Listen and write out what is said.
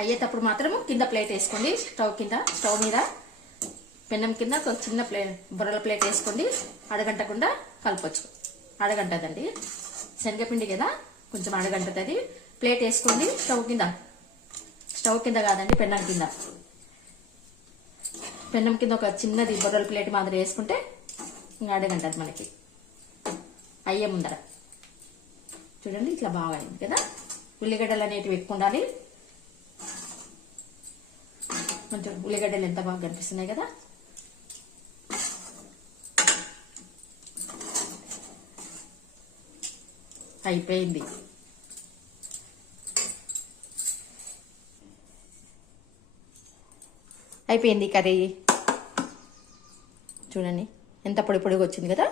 అయ్యేటప్పుడు మాత్రం కింద ప్లేట్ వేసుకోండి, స్టవ్ మీద పెన్నం కింద ఒక చిన్న బొర్రల ప్లేట్ వేసుకోండి. అడగంటకుండా కలపచ్చు. అడగంటదండి, శనగపిండి కదా, కొంచెం అడగంటది. ప్లేట్ వేసుకోండి స్టవ్ కింద కాదండి, పెన్నం కింద ఒక చిన్నది బొర్రల ప్లేట్ మాదిరి వేసుకుంటే ఇంకా అడగంటది మనకి. అయ్యే ముందర చూడండి ఇట్లా బాగా అయింది కదా. ఉల్లిగడ్డలు అనేటివి ఎక్కువ ఉండాలి. కొంచెం ఉల్లిగడ్డలు ఎంత బాగా కనిపిస్తున్నాయి కదా. అయిపోయింది. కర్రీ చూడండి ఎంత పొడి పొడిగా వచ్చింది కదా.